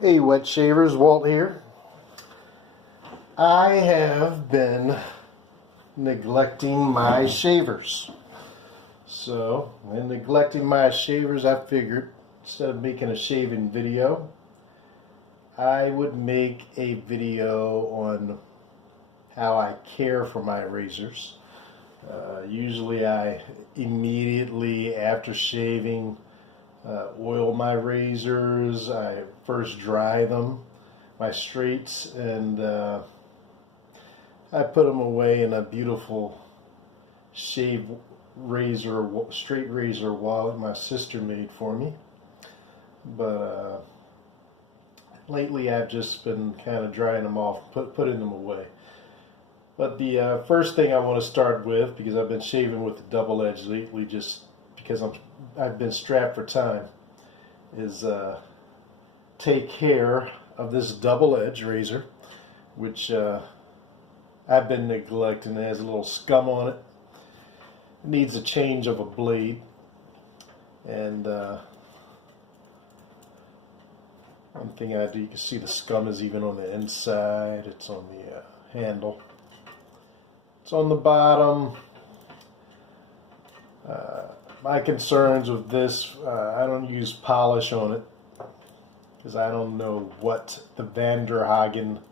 Hey wet shavers, Walt here. I have been neglecting my shavers. So, in neglecting my shavers, I figured instead of making a shaving video, I would make a video on how I care for my razors. Usually I immediately after shaving oil my razors. I first dry them, my straights, and I put them away in a beautiful straight razor wallet my sister made for me. But lately I've just been kind of drying them off, putting them away. But the first thing I want to start with, because I've been shaving with the double edge lately, just because I've been strapped for time, is take care of this double edge razor, which I've been neglecting. It has a little scum on it. It needs a change of a blade, and one thing I do, you can see the scum is even on the inside. It's on the handle. It's on the bottom. My concerns with this, I don't use polish on it because I don't know what the Vanderhagen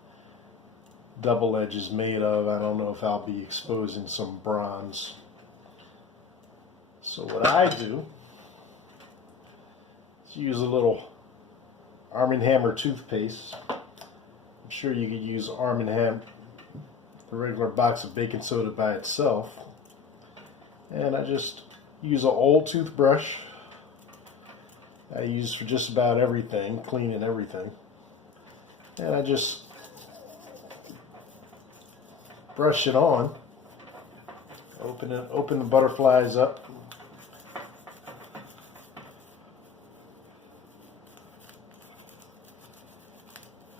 double edge is made of. I don't know if I'll be exposing some bronze. So what I do is use a little Arm & Hammer toothpaste. I'm sure you could use Arm & Hammer, the regular box of baking soda by itself. And I just use an old toothbrush I use for just about everything, cleaning everything. And I just brush it on. Open the butterflies up.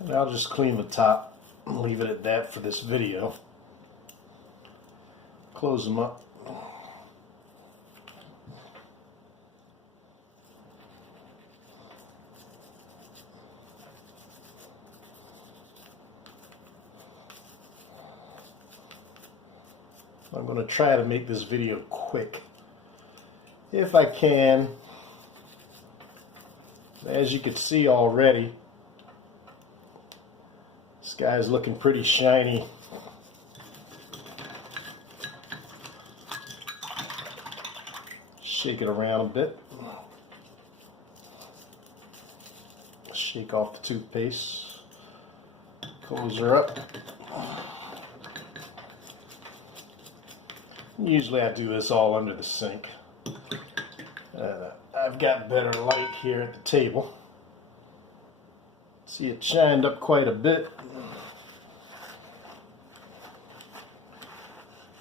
And I'll just clean the top and leave it at that for this video. Close them up. I'm going to try to make this video quick if I can. As you can see already, this guy's looking pretty shiny. Shake it around a bit. Shake off the toothpaste. Close her up. Usually I do this all under the sink. I've got better light here at the table. See, it shined up quite a bit.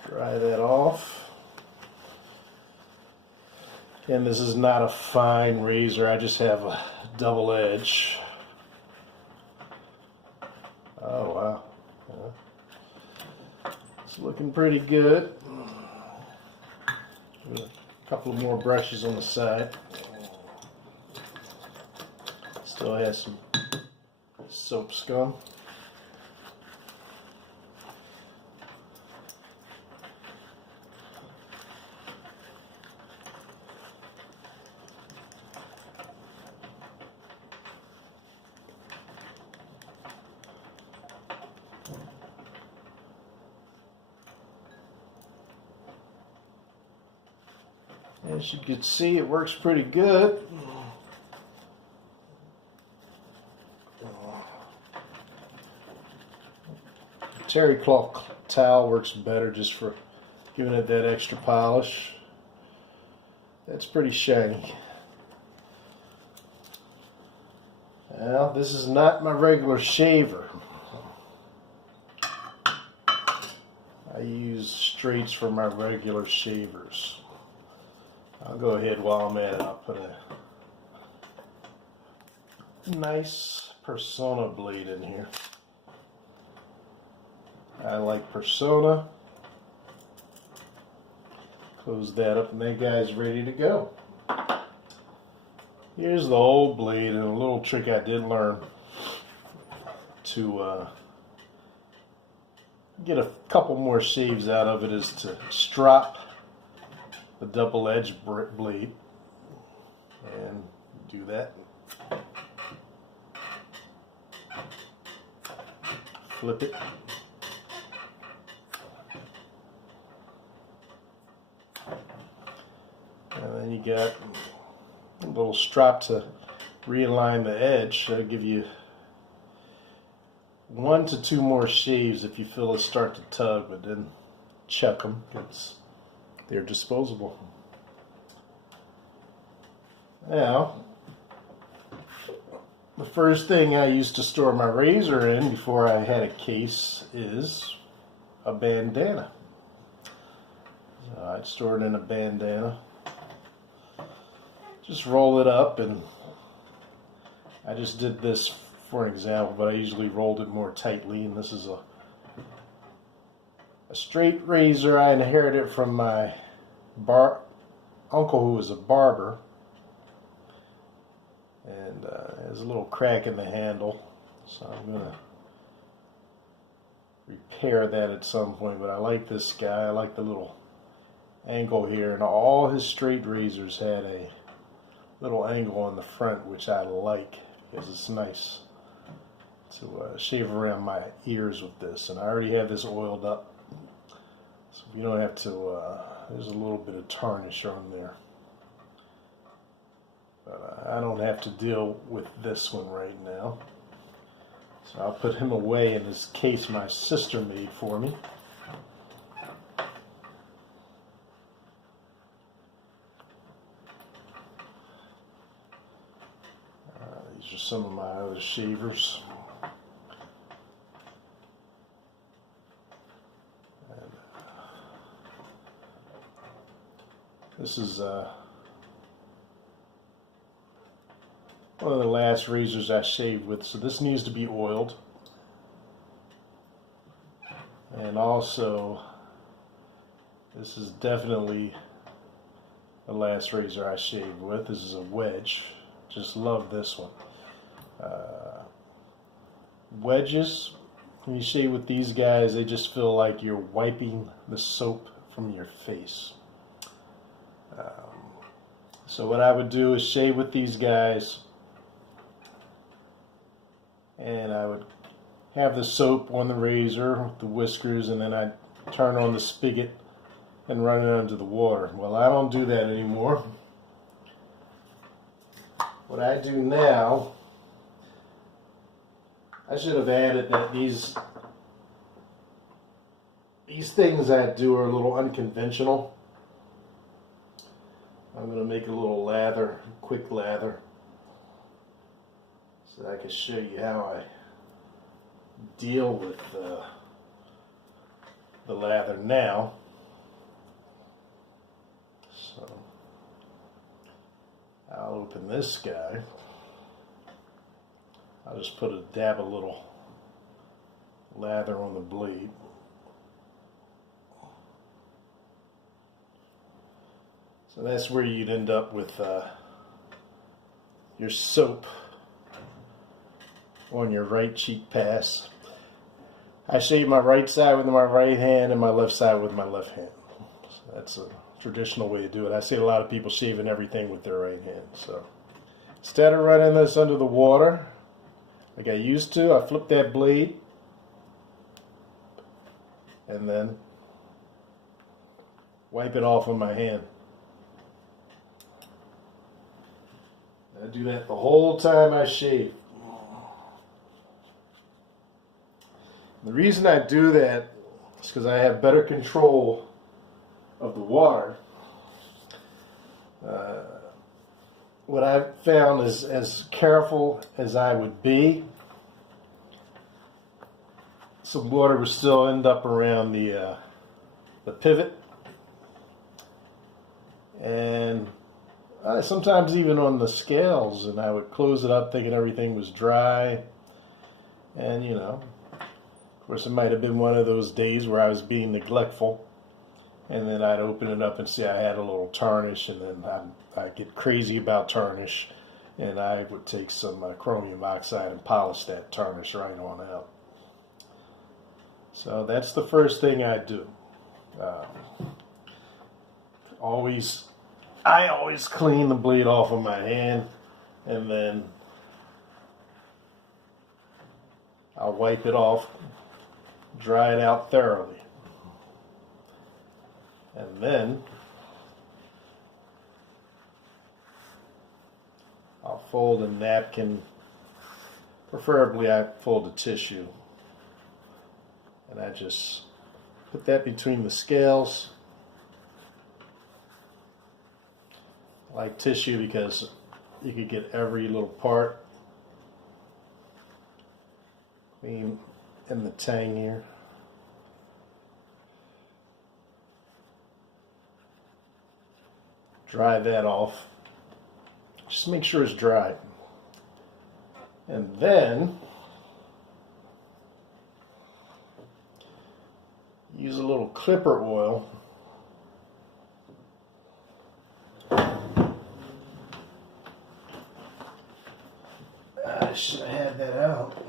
Dry that off. And this is not a fine razor, I just have a double edge. Oh wow. It's looking pretty good. A couple of more brushes on the side. Still has some soap scum. As you can see, it works pretty good. Terry cloth towel works better just for giving it that extra polish. That's pretty shiny. Now, this is not my regular shaver. I use straights for my regular shavers. I'll go ahead while I'm at it. I'll put a nice Persona blade in here. I like Persona. Close that up and that guy's ready to go. Here's the old blade and a little trick I did learn. to get a couple more shaves out of it is to strop the double-edged blade, and do that. Flip it. And then you got a little strap to realign the edge. That'll give you 1 to 2 more shaves if you feel it start to tug, but then check them. They're disposable. Now, the first thing I used to store my razor in before I had a case is a bandana. So I'd store it in a bandana. Just roll it up, and I just did this for an example, but I usually rolled it more tightly, and this is a straight razor I inherited from my uncle who was a barber, and there's a little crack in the handle, so I'm going to repair that at some point. But I like this guy. I like the little angle here, and all his straight razors had a little angle on the front, which I like because it's nice to shave around my ears with this. And I already have this oiled up, so you don't have to, there's a little bit of tarnish on there. But I don't have to deal with this one right now. So I'll put him away in this case my sister made for me. These are some of my other shavers. And, this is one of the last razors I shaved with, so this needs to be oiled. And also, this is definitely the last razor I shaved with. This is a wedge. Just love this one. Wedges, when you shave with these guys, they just feel like you're wiping the soap from your face. So what I would do is shave with these guys, and I would have the soap on the razor with the whiskers, and then I'd turn on the spigot and run it under the water. Well, I don't do that anymore. What I do now, I should have added that these things I do are a little unconventional. I'm going to make a little lather, quick lather, so I can show you how I deal with the lather now. So I'll open this guy. I'll just dab a little lather on the blade. So that's where you'd end up with your soap on your right cheek pass. I shave my right side with my right hand and my left side with my left hand. So that's a traditional way to do it. I see a lot of people shaving everything with their right hand. So instead of running this under the water like I used to, I flip that blade and then wipe it off with my hand. I do that the whole time I shave. The reason I do that is because I have better control of the water. What I've found is, as careful as I would be, some water would still end up around the pivot, and sometimes even on the scales, and I would close it up thinking everything was dry, and you know, of course it might have been one of those days where I was being neglectful, and then I'd open it up and see I had a little tarnish, and then I'd get crazy about tarnish, and I would take some chromium oxide and polish that tarnish right on out. So that's the first thing I do. I always clean the blade off of my hand, and then I'll wipe it off, dry it out thoroughly. And then I'll fold a napkin, preferably I fold a tissue, and I just put that between the scales. I like tissue because you could get every little part clean in the tang here. Dry that off. Just make sure it's dry. And then use a little clipper oil. I should have had that out.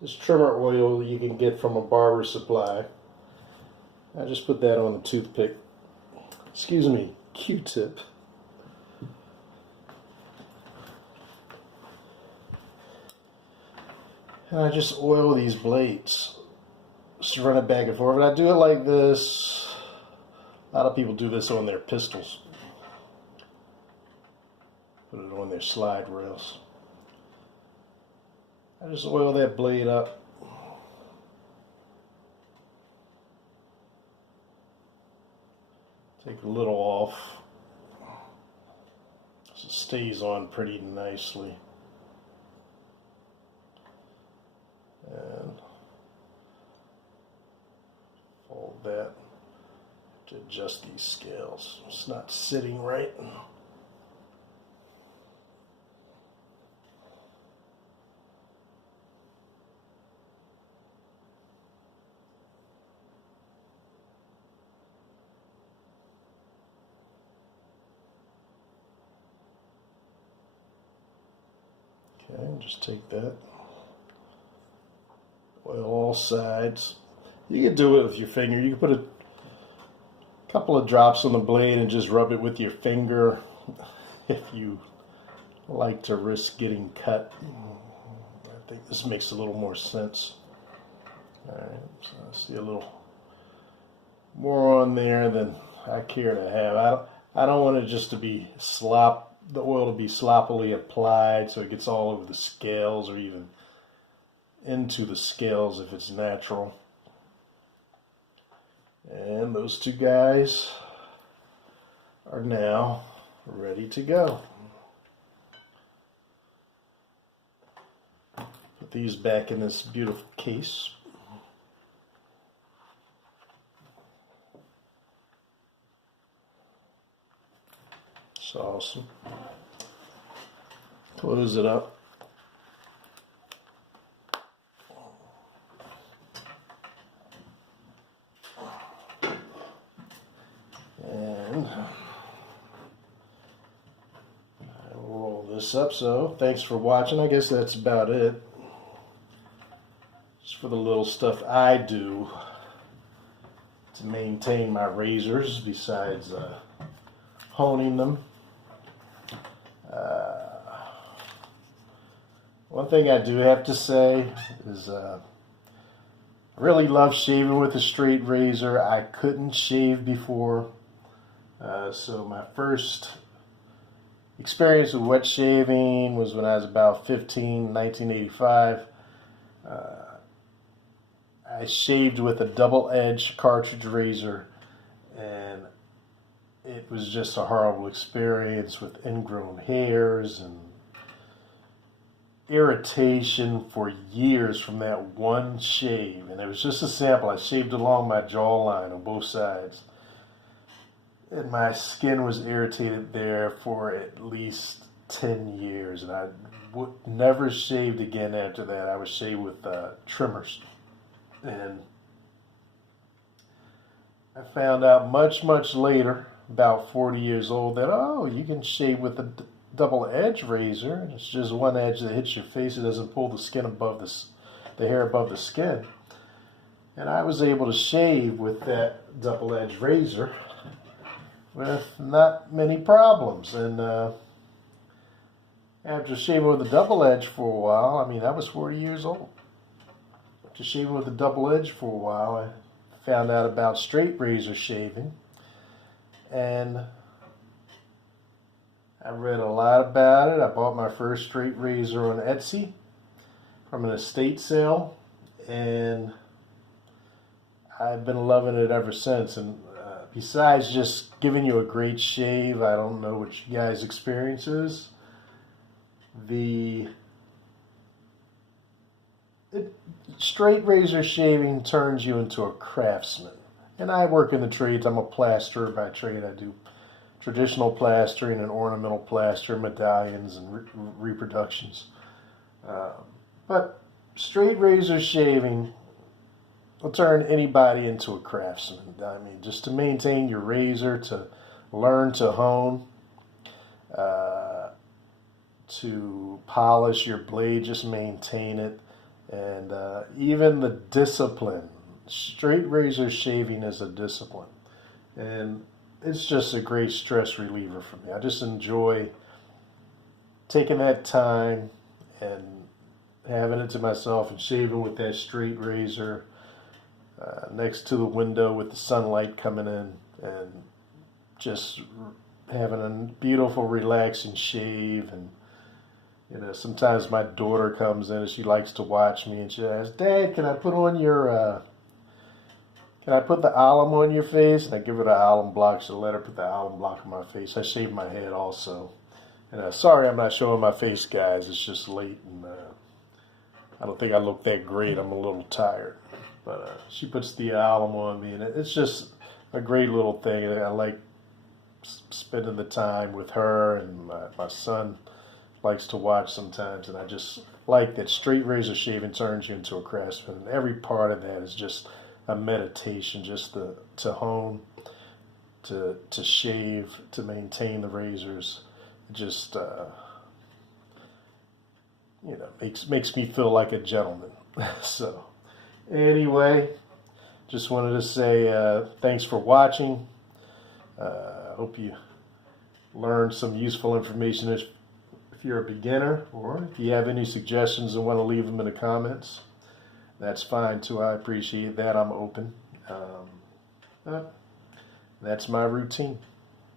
This trimmer oil you can get from a barber supply. I just put that on the toothpick. Excuse me, Q-tip. And I just oil these blades. Just run it back and forth. And I do it like this. A lot of people do this on their pistols. Put it on their slide rails. I just oil that blade up. Take a little off. So it stays on pretty nicely. And fold that to adjust these scales. It's not sitting right. Okay, just take that. Oil all sides. You can do it with your finger. You can put a couple of drops on the blade and just rub it with your finger if you like to risk getting cut. I think this makes a little more sense. Alright, so I see a little more on there than I care to have. I don't want it just to be the oil to be sloppily applied so it gets all over the scales or even into the scales if it's natural. And those two guys are now ready to go. Put these back in this beautiful case. It's awesome. Close it up. And I will roll this up. So thanks for watching. I guess that's about it. Just for the little stuff I do to maintain my razors besides honing them. One thing I do have to say is I really love shaving with a straight razor. I couldn't shave before. So my first experience with wet shaving was when I was about 15, 1985. I shaved with a double-edged cartridge razor, and it was just a horrible experience with ingrown hairs and irritation for years from that one shave. And it was just a sample. I shaved along my jawline on both sides. And my skin was irritated there for at least 10 years. And I never shaved again after that. I would shave with trimmers. And I found out much, much later about 40 years old that, oh, you can shave with a double edge razor, and it's just one edge that hits your face. It doesn't pull the skin above the hair above the skin. And I was able to shave with that double edge razor with not many problems. And after shaving with a double edge for a while, I mean, I was 40 years old. After shaving with a double edge for a while, I found out about straight razor shaving. And I read a lot about it. I bought my first straight razor on Etsy from an estate sale, and I've been loving it ever since. And besides just giving you a great shave, I don't know what you guys' experience is. Straight razor shaving turns you into a craftsman. And I work in the trades. I'm a plasterer by trade. I do traditional plastering and ornamental plaster, medallions and reproductions. But straight razor shaving will turn anybody into a craftsman. I mean, just to maintain your razor, to learn to hone, to polish your blade, just maintain it, and even the discipline. Straight razor shaving is a discipline, and it's just a great stress reliever for me. I just enjoy taking that time and having it to myself and shaving with that straight razor next to the window with the sunlight coming in, and just having a beautiful, relaxing shave. And you know, sometimes my daughter comes in and she likes to watch me, and she asks, "Dad, can I put the alum on your face?" And I give her the alum block. So let her put the alum block on my face. I shave my head also. And sorry I'm not showing my face, guys. It's just late, and I don't think I look that great. I'm a little tired. But she puts the alum on me, and it's just a great little thing. I like spending the time with her, and my son likes to watch sometimes, and I just like that straight razor shaving turns you into a craftsman. And every part of that is just a meditation, just to hone, to shave, to maintain the razors. It just makes me feel like a gentleman. So anyway, just wanted to say thanks for watching. I hope you learned some useful information if you're a beginner, or if you have any suggestions and want to leave them in the comments. That's fine too. I appreciate that. I'm open. That's my routine.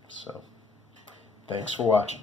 So, thanks for watching.